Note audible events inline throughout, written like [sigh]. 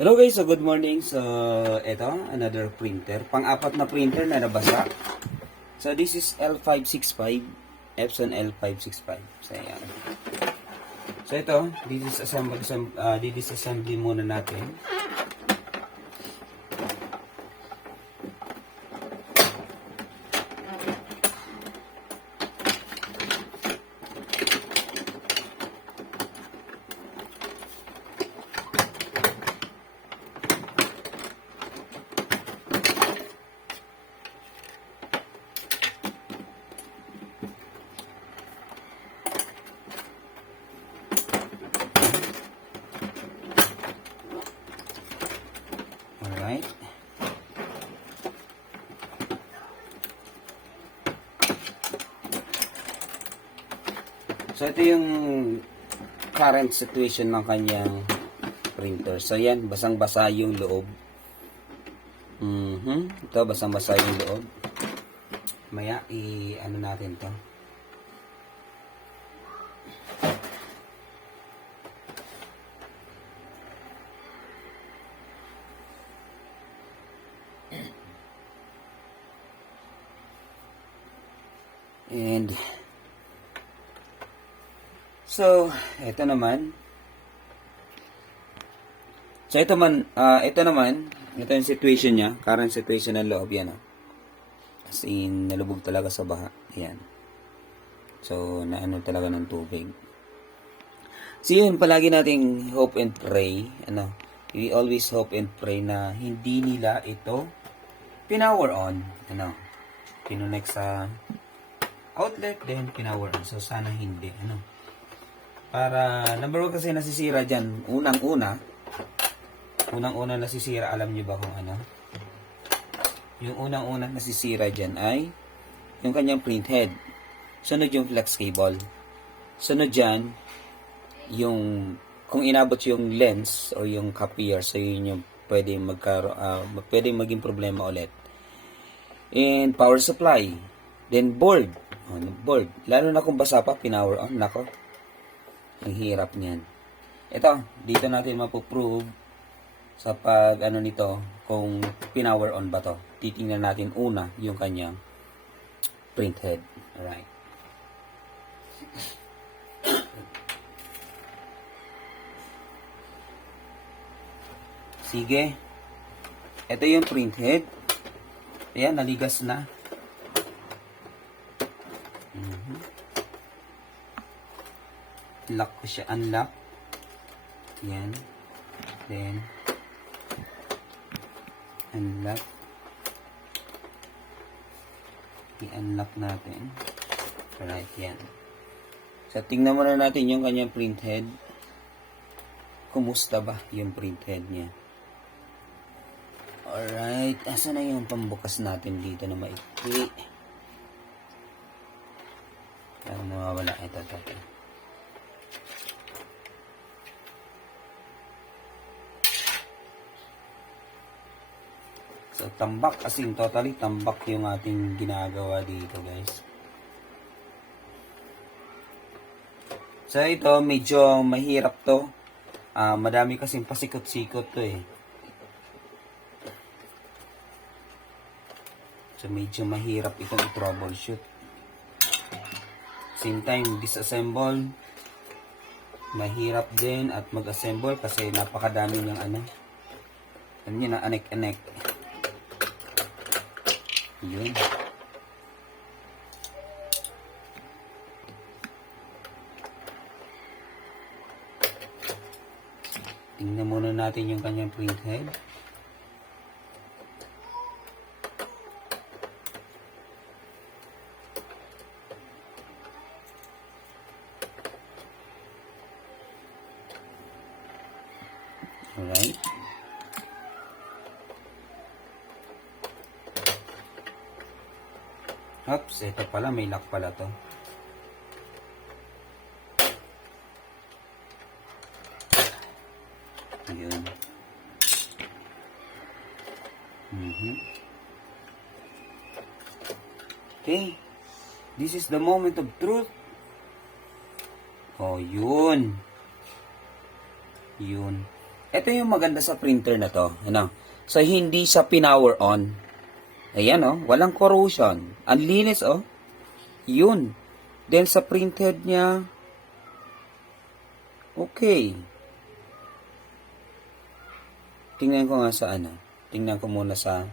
Hello guys, so good morning. So, ito, another printer. Pang-apat na printer na nabasa. So, this is L565. Epson L565. So, ayan. So, ito, this is assembly, uh, this is assembly muna natin. Alright. So, ito yung current situation ng kanyang printer. So, yan, basang-basa yung loob. Mhm. Ito, basang-basa yung loob. Maya, i-ano natin to. And so, ito naman. So ito man, ah, ito naman, ito yung situation niya, current situation ng loob yan. Oh. As in, nalubog talaga sa baha. Yan. So, naano talaga ng tubig. So yun, palagi nating hope and pray. Ano, we always hope and pray na hindi nila ito pinower on. Ano, kinunek sa outlet, then pinower on. So, sana hindi. Ano, para, number one kasi nasisira dyan, unang-una, unang-una nasisira, alam niyo ba kung ano? Yung unang-una nasisira dyan ay yung kanyang print head. Sunod yung flex cable. Sunod dyan, yung kung inabot yung lens o yung copier, so yun yung pwede magkaro ah, pwede maging problema ulit. And power supply. Then board. Oh, board. Lalo na kung basa pa, pinower on. Nako. Ang hirap niyan. Ito, dito natin mapuprove sa pag ano nito kung pinower on ba to. Titingnan natin una yung kanyang print head. Alright. Sige. Ito yung print head. Ayan, naligas na. Lock ko siya. Unlock. Yan. Then, unlock. I-unlock natin. Right, yan. So, tingnan muna natin yung kanyang print head. Kumusta ba yung print head niya? Alright. Asa na yung pambukas natin dito na maikli? Parang mawawala. Ito, ito. Tambak. As in, totally tambak yung ating ginagawa dito, guys. So, ito, medyo mahirap to. Ah, madami kasing pasikot-sikot to eh. So, medyo mahirap itong i-troubleshoot. Same time, disassemble. Mahirap din at mag-assemble kasi napakadami ng ano. Ano yun, na anek-anek. Yun. Tingnan muna natin yung kanyang print head. Alright. Oops, ito pala, may lock pala to. Ayun. Mhm. Okay. This is the moment of truth. Oh, yun. Yun. ito yung maganda sa printer na to. Ano? So, hindi siya pinower on. Ayan, oh. Walang corrosion. Ang linis, oh. Yun. Then, sa printhead niya, okay. Tingnan ko nga sa ano. Tingnan ko muna sa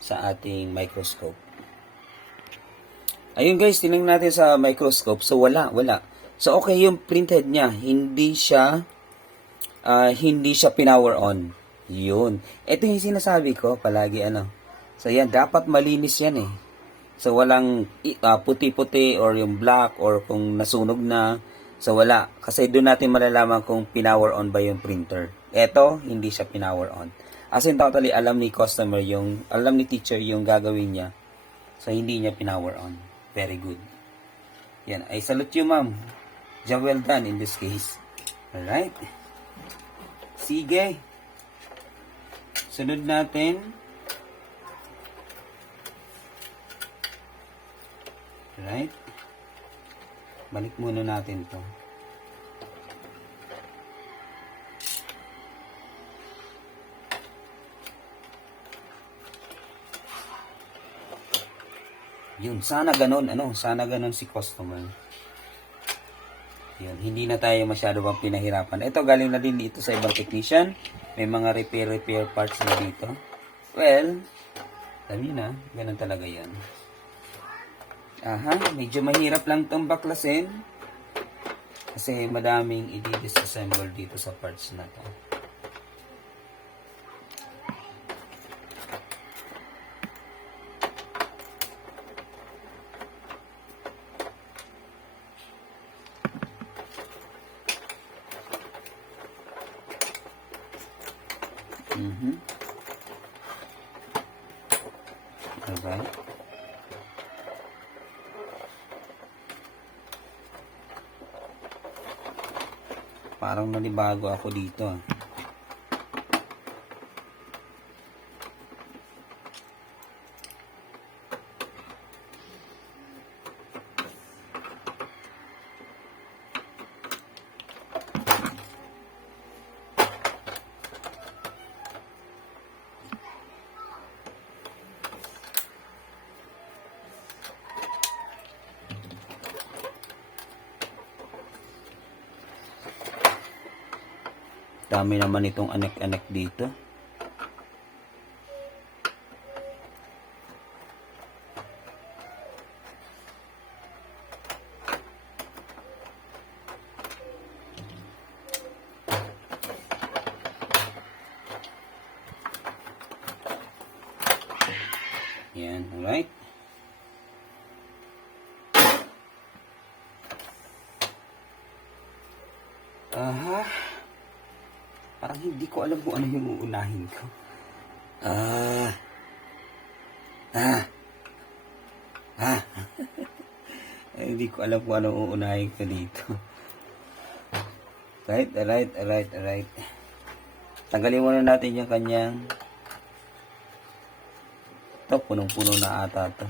sa ating microscope. Ayun guys, tingnan natin sa microscope. So wala, wala. So okay yung printhead niya, hindi siya ah, hindi siya pinower on. Yun. Ito yung sinasabi ko palagi ano. So yan, dapat malinis yan eh. So walang ah, puti-puti or yung black or kung nasunog na. So wala. Kasi doon natin malalaman kung pinower on ba yung printer. Ito, hindi siya pinower on. As in totally alam ni customer yung, alam ni teacher yung gagawin niya. So hindi niya pinower on. Very good. Yan. I salute you ma'am. Job well done in this case. Alright. Sige. Sunod natin. Right? Balik muna natin to. Yun, sana ganun, ano, sana ganun si customer. Yun, hindi na tayo masyado pang pinahirapan. Ito, galing na din dito sa ibang technician. May mga repair-repair parts na dito. Well, nyo na, ganun talaga yan. Aha, medyo mahirap lang itong baklasin. Kasi madaming i-disassemble dito sa parts na to. Mhm. Alright. Nanibago ako dito. Dami naman itong anek-anek dito. Yan, alright. Aha. Parang hindi ko alam kung ano yung uunahin ko. Ah. Ah. Ah. [laughs] Eh, hindi ko alam kung ano uunahin ko dito. Right, alright, alright, alright. Tanggalin muna natin yung kanyang ito, punong-puno na ata to.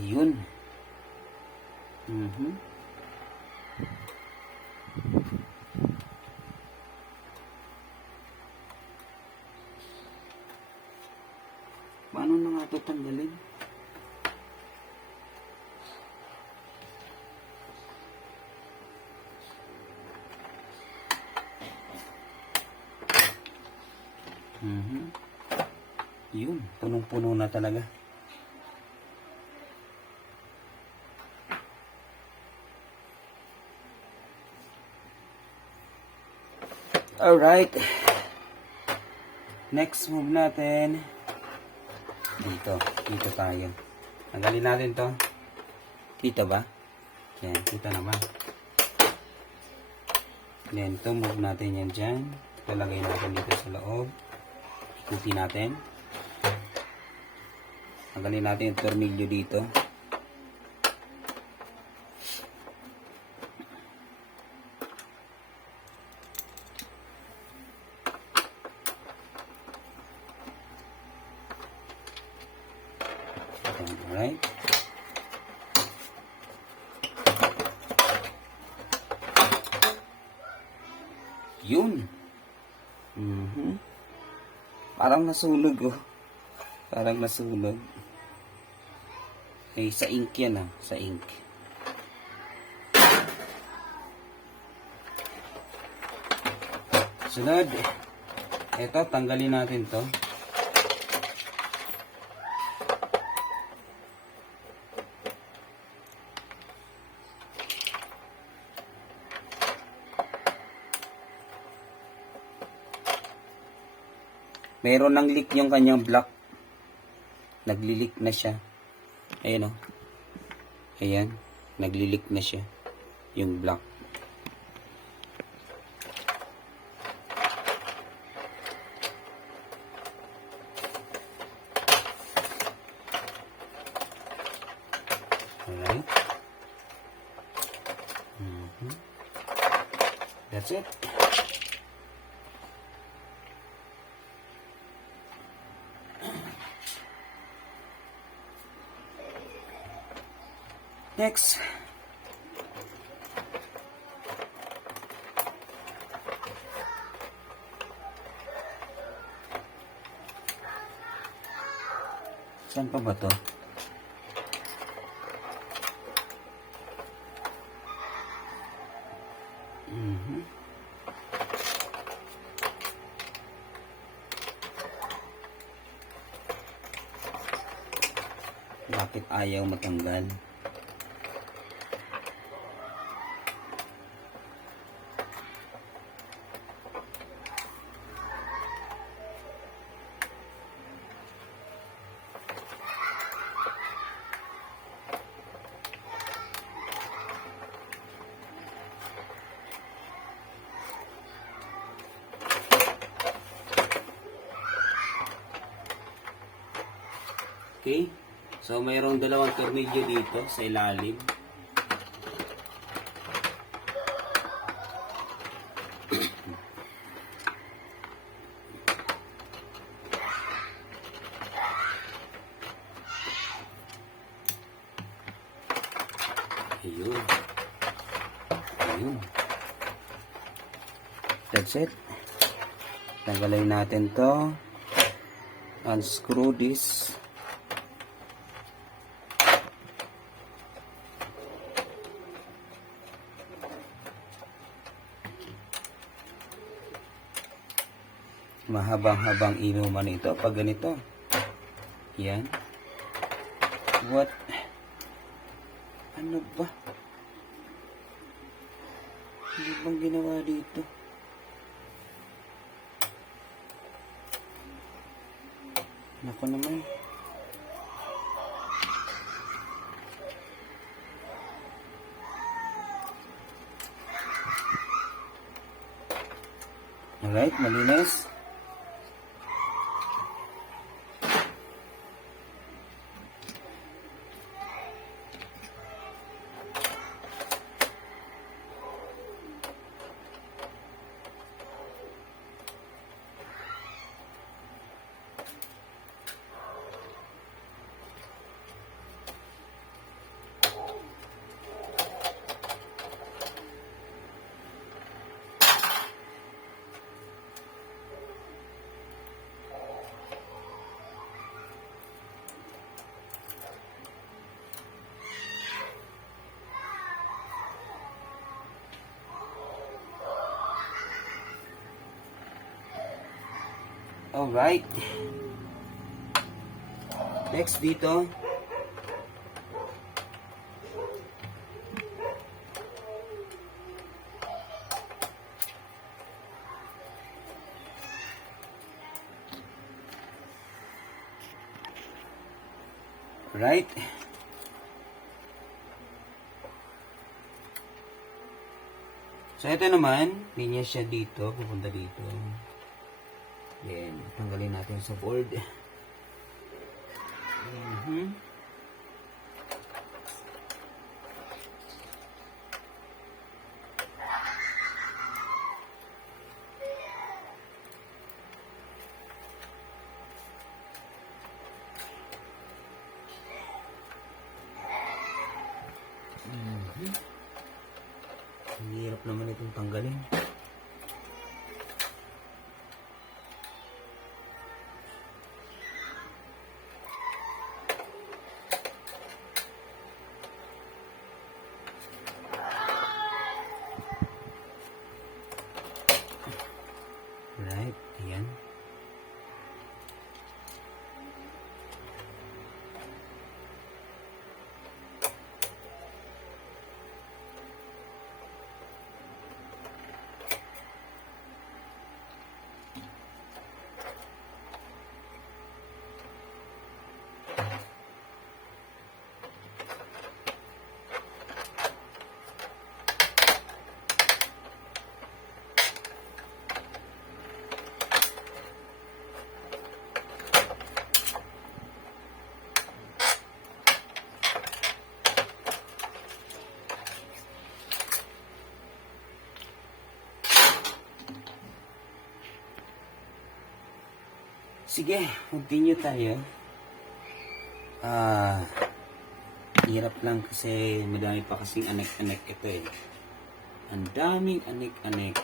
Yun. Mhm. Paano na nga ito tanggalin? Mhm. Yun, punong-puno na talaga. Alright. Next move natin. Dito. Dito tayo. Tanggalin natin to. Kita ba? Yan. Kita naman. Then, to move natin yan dyan. Ilalagay natin dito sa loob. Ikuti natin. Tanggalin natin yung tornilyo dito. Alright. Yun. Mhm. Parang nasunog oh. Parang nasunog. Eh, sa ink yan ah. Sa ink. Sunod. Ito, tanggalin natin to. Meron ng leak yung kanyang block. Naglilik na siya. Ayan o. Ayan. Naglilik na siya. Yung block. Alright. Mhm. That's it. Next. Saan pa ba to? Mhm. Bakit ayaw matanggal? Okay? So, mayroong dalawang tornilyo dito sa ilalim. Ayun. Ayun. That's it. Tanggalin natin to. Unscrew this. Mahabang-habang inuman ito pag ganito. Yan. What? Ano ba? Ano bang ginawa dito? Nako naman. Alright, malinis. Alright. Next dito. Right. So, ito naman, linya siya dito, pupunta dito. Tanggalin natin sa board. Mhm. Ang hirap naman itong tanggalin. Right, ayan. Sige, continue tayo. Ah, hirap lang kasi madami pa kasing anek-anek ito eh. Ang daming anek-anek.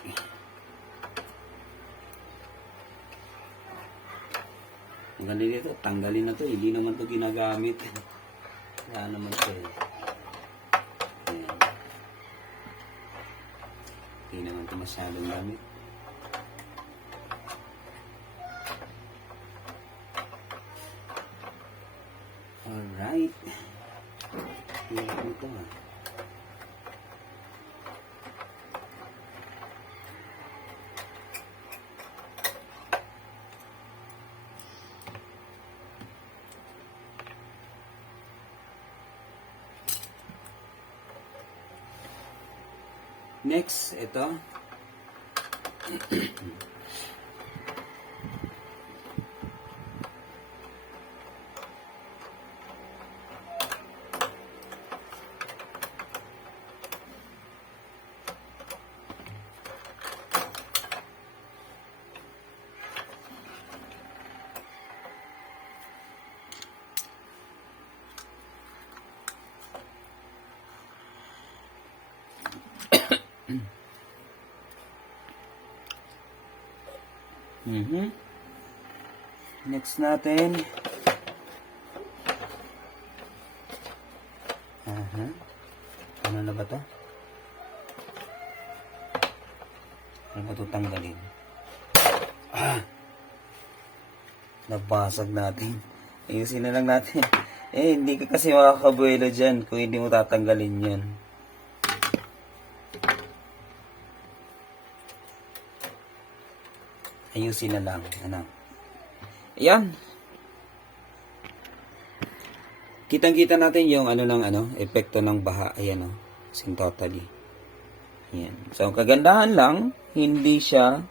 Ang ganda nito, tanggalin na to. Hindi naman to ginagamit. Wala naman to eh. Hindi naman to masyadong gamit. Alright. Hirap nito ah. Next, ito. Mhm. Next natin. Aha. Ano na ba to? Ano ba ito tanggalin? Ah! Nabasag natin. Ayusin na lang natin. [laughs] Eh, hindi ka kasi makakabuelo dyan kung hindi mo tatanggalin yan. Ayusin na lang. Ano? Ayan. Kitang-kita natin yung ano ng ano, epekto ng baha. Ayan o. Oh. Sin totally. Ayan. So, ang kagandahan lang, hindi siya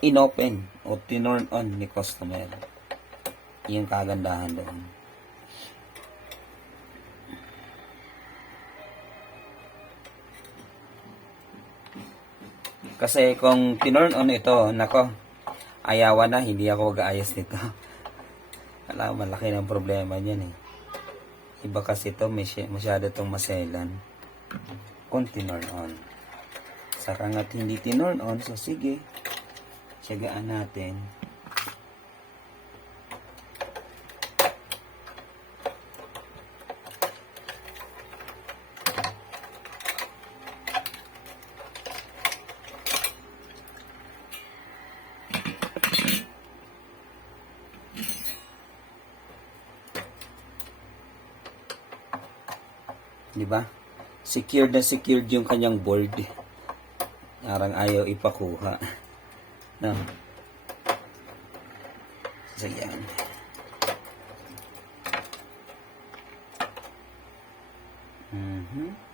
inopen o tinurn on ni customer. Yung kagandahan doon. Kasi kung tinurn on ito, nako, ayawan na, hindi ako mag-aayos nito. Alam, malaki ng problema niyan eh. Iba kasi ito, masyado itong maselan. Kung tinurn on. Saka nga't hindi tinurn on, so sige, tiyagaan natin. Ba? Secured na secured yung kanyang board. Parang ayaw ipakuha. No. So, yan. Mhm.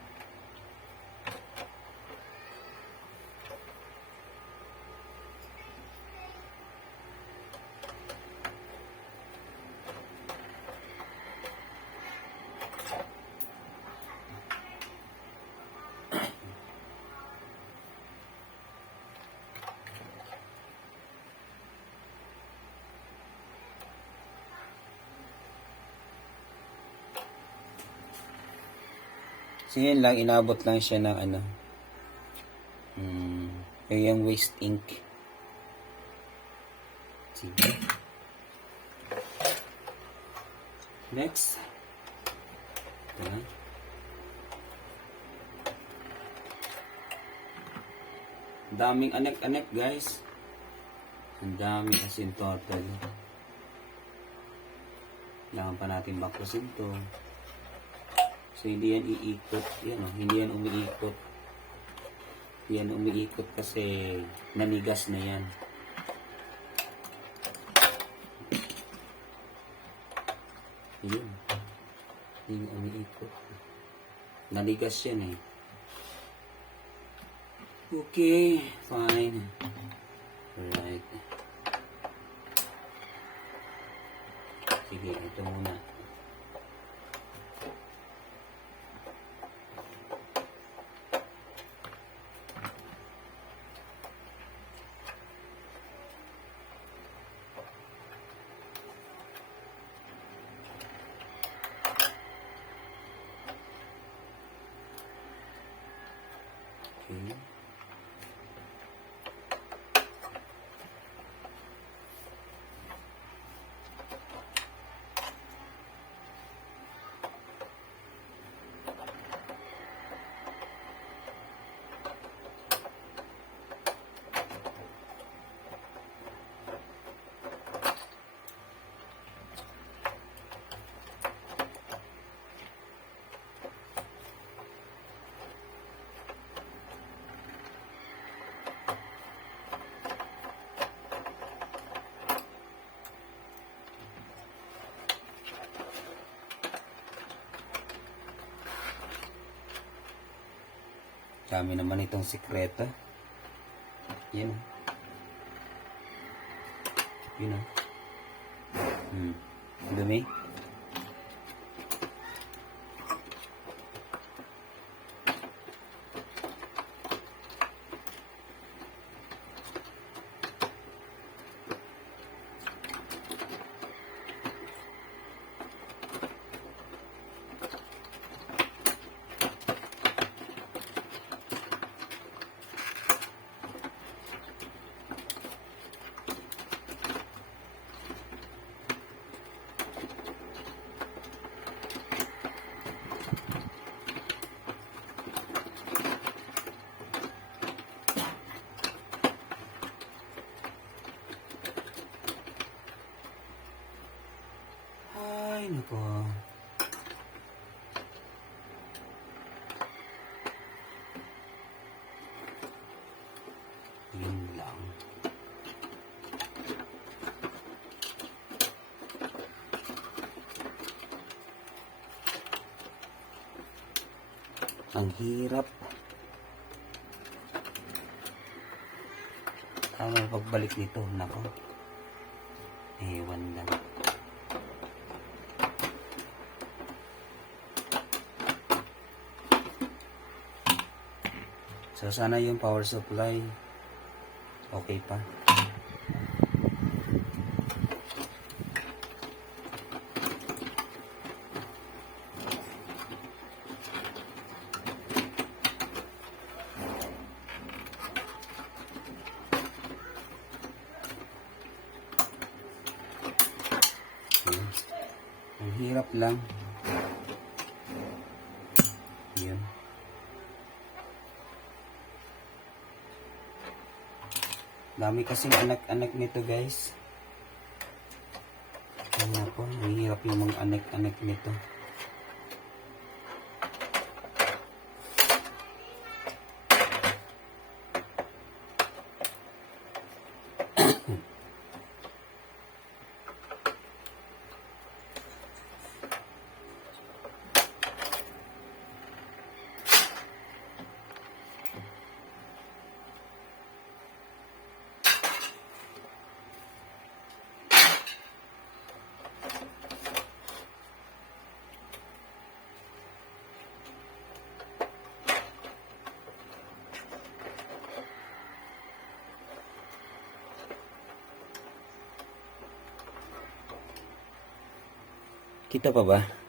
So yun lang, inabot lang siya ng ano. Hmm, yung waste ink. Sige. Next. Ito na. Daming anek-anek guys. Ang dami kasi in total. Kailangan pa natin baklasin to. So, hindi yan iikot. Yan o, hindi yan umiikot. Yan umiikot kasi nanigas na yan. Yun. Hindi umiikot. Nanigas yan eh. Okay, fine. Alright. Sige, ito muna. Okay. Dami naman itong sikreto. Oh. Yun o. Hmm. Dumi. Ay, nako. Yun lang. Ang hirap. Ano pagbalik nito? Nako. Ewan lang. So sana yung power supply okay pa. Ang hirap lang. Yun. Dami kasing anak-anak nito guys. Kaya po, mahirap yung mga anak-anak nito. Kita pa ba?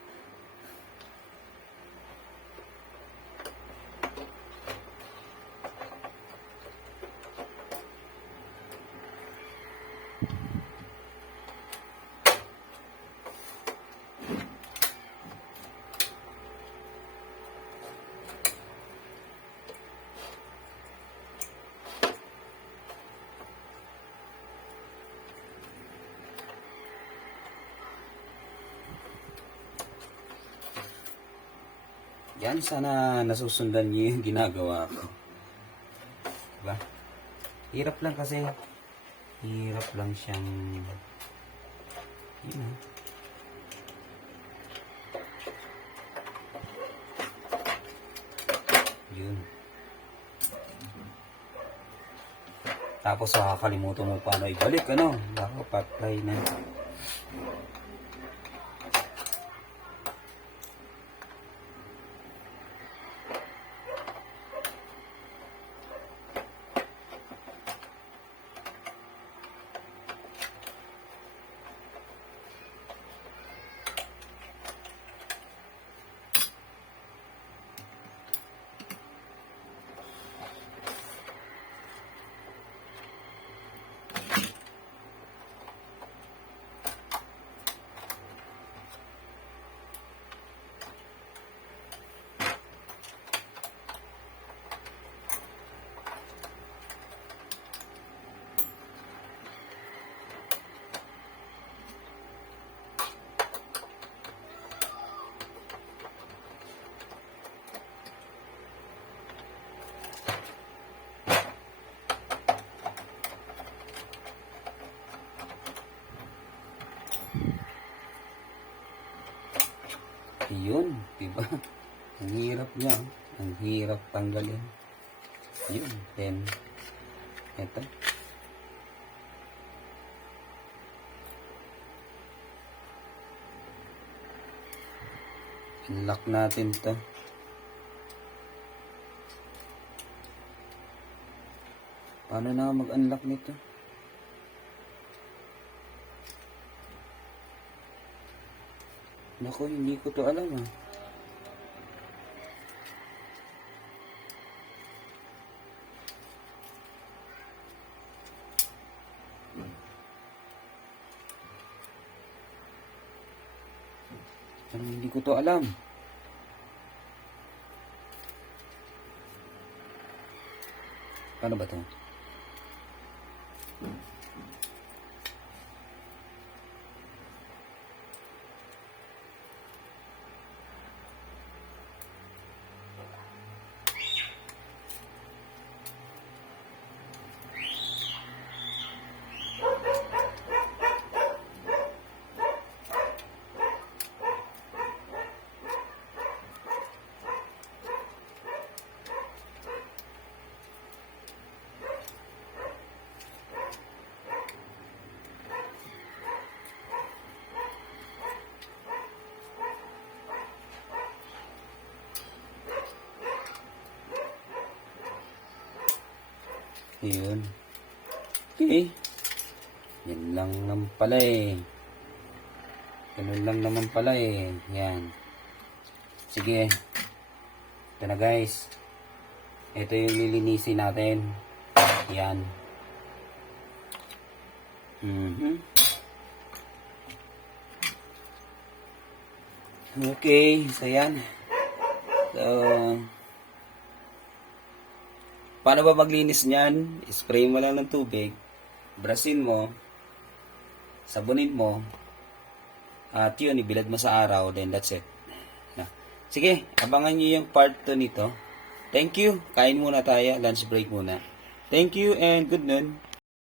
Yan, sana nasusundan niyo yung ginagawa ko. Diba? Hirap lang kasi. Hirap lang siyang... Yun ah. Yun. Tapos makakalimutan mo paano ibalik, ano? Baka patay na. Yun, diba? Ang hirap niya. Ang hirap tanggalin. Yun, then, eto. Lock natin to. Paano na mag-unlock nito? Naku, hindi ko to alam ah. Parang hindi ko to alam. Paano ba to? Yun. Okay. Yan lang naman pala eh. Ganun lang naman pala eh. Yan. Sige. Ito na guys. Ito yung lilinisin natin. Yan. Mhm. Okay. So yan. So, Paano ba maglinis niyan? Spray mo lang ng tubig, brasin mo, sabunin mo, at yun, ibilad mo sa araw, then that's it. Na. Sige, abangan nyo yung part 2 nito. Thank you. Kain muna tayo. Lunch break muna. Thank you and good noon.